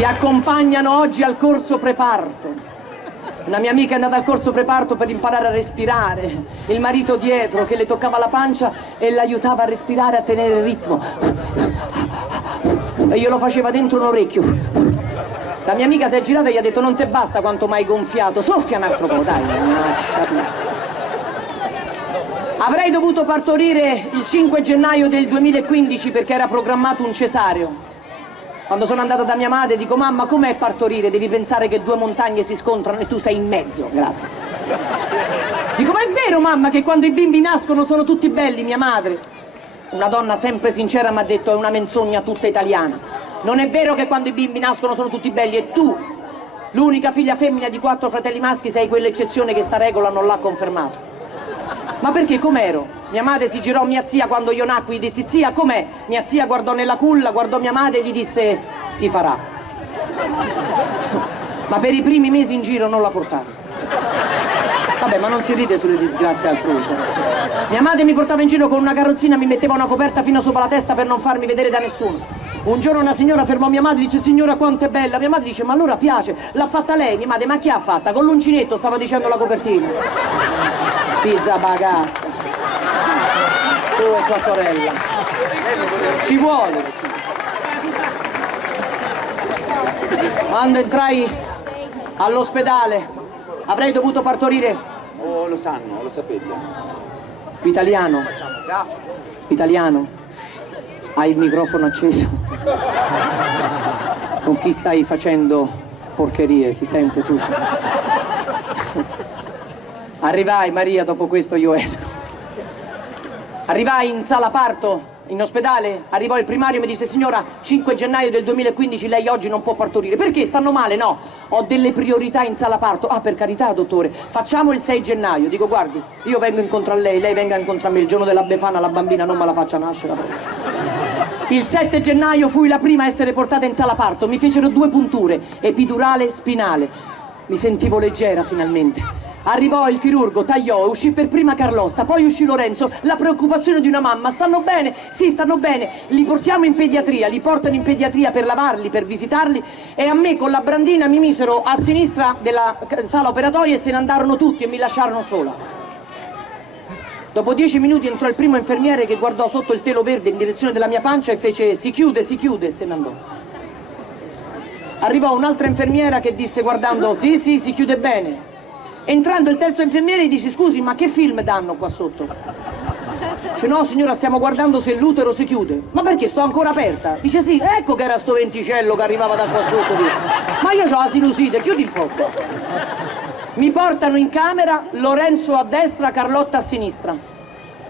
Si accompagnano oggi al corso preparto. Una mia amica è andata al corso preparto per imparare a respirare. Il marito dietro che le toccava la pancia e l'aiutava a respirare, a tenere il ritmo. E io lo faceva dentro un orecchio. La mia amica si è girata e gli ha detto: non te basta quanto m'hai gonfiato, soffia un altro po', dai. Avrei dovuto partorire il 5 gennaio del 2015 perché era programmato un cesareo. Quando sono andata da mia madre dico: mamma, com'è partorire? Devi pensare che due montagne si scontrano e tu sei in mezzo. Grazie. Dico: ma è vero, mamma, che quando i bimbi nascono sono tutti belli? Mia madre, una donna sempre sincera, mi ha detto: è una menzogna tutta italiana. Non è vero che quando i bimbi nascono sono tutti belli, e tu, l'unica figlia femmina di 4 fratelli maschi, sei quell'eccezione che sta regola non l'ha confermato. Ma perché, com'ero? Mia madre si girò mia zia quando io nacqui, gli dissi: zia, com'è? Mia zia guardò nella culla, guardò mia madre e gli disse: si farà. Ma per i primi mesi in giro non la portare. Vabbè, ma non si ride sulle disgrazie altrui. Mia madre mi portava in giro con una carrozzina, mi metteva una coperta fino sopra la testa per non farmi vedere da nessuno. Un giorno una signora fermò mia madre e dice: signora, quanto è bella. Mia madre dice: ma allora piace. L'ha fatta lei. Mia madre: ma chi ha fatta? Con l'uncinetto, stava dicendo la copertina. Fizza bagassa. Tu e tua sorella. Ci vuole. Quando entrai all'ospedale avrei dovuto partorire. Oh, lo sanno, lo sapete. Italiano. Italiano. Hai il microfono acceso. Con chi stai facendo porcherie, si sente tutto. Arrivai, Maria, dopo questo io esco. Arrivai in sala parto, in ospedale, arrivò il primario e mi disse: signora, 5 gennaio del 2015 lei oggi non può partorire. Perché? Stanno male? No, ho delle priorità in sala parto. Ah, per carità, dottore, facciamo il 6 gennaio. Dico: guardi, io vengo incontro a lei venga incontro a me. Il giorno della Befana la bambina non me la faccia nascere. Il 7 gennaio fui la prima a essere portata in sala parto. Mi fecero 2 punture, epidurale e spinale. Mi sentivo leggera finalmente. Arrivò il chirurgo, tagliò, uscì per prima Carlotta, poi uscì Lorenzo. La preoccupazione di una mamma: stanno bene? Sì, stanno bene. Li portiamo in pediatria, li portano in pediatria per lavarli, per visitarli, e a me con la brandina mi misero a sinistra della sala operatoria e se ne andarono tutti e mi lasciarono sola. Dopo 10 minuti entrò il primo infermiere che guardò sotto il telo verde in direzione della mia pancia e fece: si chiude, e se ne andò. Arrivò un'altra infermiera che disse guardando: sì, si chiude bene. Entrando il terzo infermiere gli dice: scusi, ma che film danno qua sotto? Dice: no signora, stiamo guardando se l'utero si chiude. Ma perché? Sto ancora aperta. Dice: sì, ecco che era sto venticello che arrivava da qua sotto. Ma io ho la sinusite, chiudi un po'. Mi portano in camera, Lorenzo a destra, Carlotta a sinistra.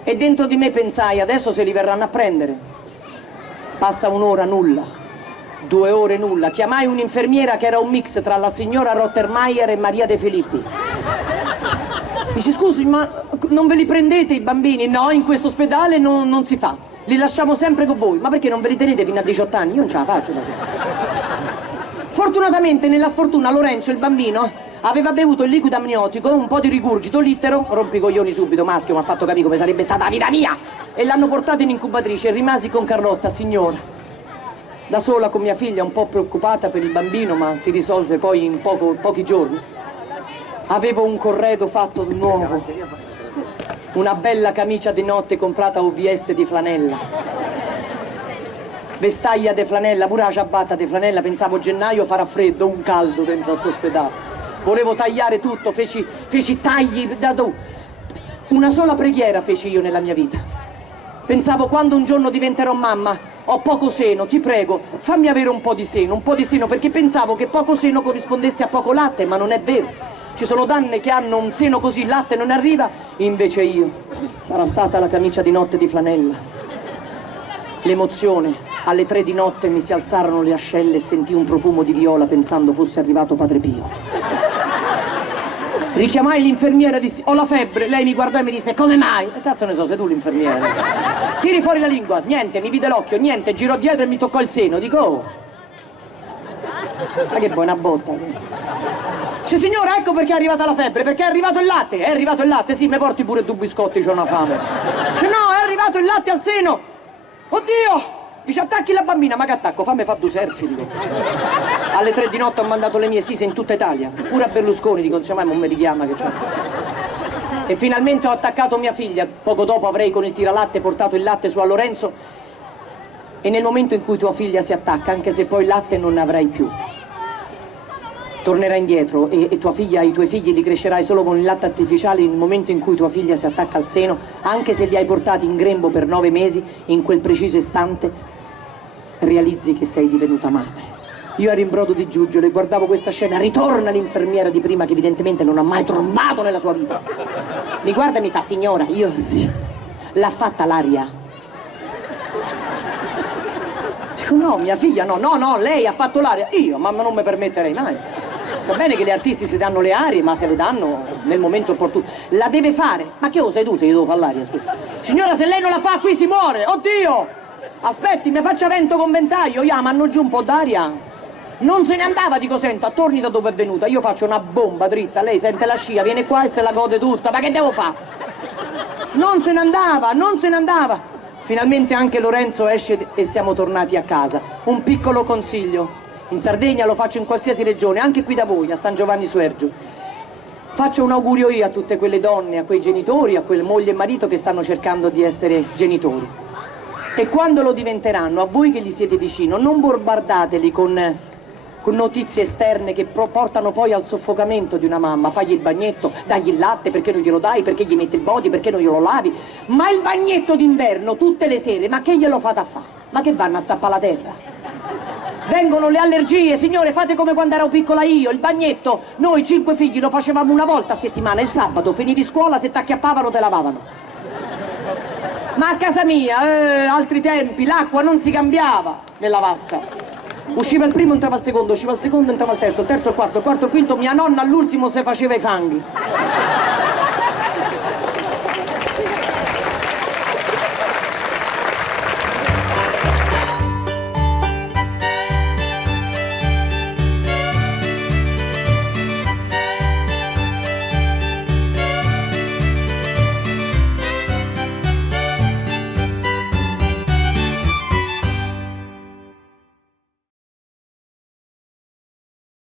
E dentro di me pensai: adesso se li verranno a prendere. Passa un'ora, nulla. 2 ore, nulla. Chiamai un'infermiera che era un mix tra la signora Rottermeier e Maria De Filippi. Dice: scusi, ma non ve li prendete i bambini? No, in questo ospedale non si fa. Li lasciamo sempre con voi. Ma perché non ve li tenete fino a 18 anni? Io non ce la faccio da sola. Fortunatamente, nella sfortuna, Lorenzo, il bambino, aveva bevuto il liquido amniotico, un po' di rigurgito, l'itero, rompi i coglioni subito, maschio, mi ha fatto capire come sarebbe stata la vita mia. E l'hanno portato in incubatrice e rimasi con Carlotta, signora. Da sola con mia figlia, un po' preoccupata per il bambino, ma si risolve poi in pochi giorni. Avevo un corredo fatto nuovo, una bella camicia di notte comprata OVS di flanella, vestaglia di flanella, pure la ciabatta di flanella. Pensavo gennaio farà freddo, un caldo dentro a sto ospedale. Volevo tagliare tutto, feci tagli da dove. Una sola preghiera feci io nella mia vita. Pensavo: quando un giorno diventerò mamma, ho poco seno, ti prego, fammi avere un po' di seno, perché pensavo che poco seno corrispondesse a poco latte, ma non è vero. Ci sono donne che hanno un seno così, il latte non arriva, invece io, sarà stata la camicia di notte di flanella. L'emozione, alle 3 di notte mi si alzarono le ascelle e sentii un profumo di viola pensando fosse arrivato Padre Pio. Richiamai l'infermiera e dissi: ho la febbre. Lei mi guardò e mi disse: come mai? E cazzo ne so, sei tu l'infermiera. Tiri fuori la lingua. Niente, mi vide l'occhio, niente, girò dietro e mi toccò il seno. Dico: oh, ma che buona botta. Dice: signora, ecco perché è arrivata la febbre, perché è arrivato il latte. È arrivato il latte? Sì, mi porti pure 2 biscotti, c'ho una fame. Dice: no, è arrivato il latte al seno. Oddio! Dice: attacchi la bambina. Ma che attacco? Fammi fa 2 selfie, dico. Alle 3 di notte ho mandato le mie sise in tutta Italia, pure a Berlusconi, dico, insomma, non mi richiama che c'è. E finalmente ho attaccato mia figlia, poco dopo avrei con il tiralatte portato il latte su a Lorenzo, e nel momento in cui tua figlia si attacca, anche se poi il latte non ne avrai più, tornerà indietro e tua figlia, i tuoi figli li crescerai solo con il latte artificiale. Nel momento in cui tua figlia si attacca al seno, anche se li hai portati in grembo per 9 mesi, in quel preciso istante realizzi che sei divenuta madre. Io ero in brodo di giuggiole e guardavo questa scena. Ritorna l'infermiera di prima, che evidentemente non ha mai trombato nella sua vita. Mi guarda e mi fa: signora, io sì, l'ha fatta l'aria. Dico: no, mia figlia, no, lei ha fatto l'aria. Io, ma non mi permetterei mai. Va bene che gli artisti si danno le arie, ma se le danno nel momento opportuno. La deve fare. Ma che sei tu se io devo fare l'aria? Scusa. Signora, se lei non la fa qui si muore. Oddio! Aspetti, mi faccia vento con ventaglio. Io manno giù un po' d'aria. Non se ne andava, dico: senta, torni da dove è venuta. Io faccio una bomba dritta, lei sente la scia, viene qua e se la gode tutta. Ma che devo fare? Non se ne andava. Finalmente anche Lorenzo esce e siamo tornati a casa. Un piccolo consiglio: in Sardegna, lo faccio in qualsiasi regione, anche qui da voi, a San Giovanni Suergiu. Faccio un augurio io a tutte quelle donne, a quei genitori, a quelle mogli e marito che stanno cercando di essere genitori. E quando lo diventeranno, a voi che gli siete vicino, non bombardateli con notizie esterne che portano poi al soffocamento di una mamma. Fagli il bagnetto, dagli il latte, perché non glielo dai, perché gli metti il body, perché non glielo lavi. Ma il bagnetto d'inverno tutte le sere, ma che glielo fate a fare? Ma che vanno a zappare la terra? Vengono le allergie, signore, fate come quando ero piccola io, il bagnetto, noi 5 figli lo facevamo una volta a settimana, il sabato, finivi scuola, se t'acchiappavano te lavavano. Ma a casa mia, altri tempi, l'acqua non si cambiava nella vasca. Usciva il primo, entrava il secondo, usciva il secondo, entrava il terzo al quarto, il quarto, il quinto, mia nonna all'ultimo se faceva i fanghi.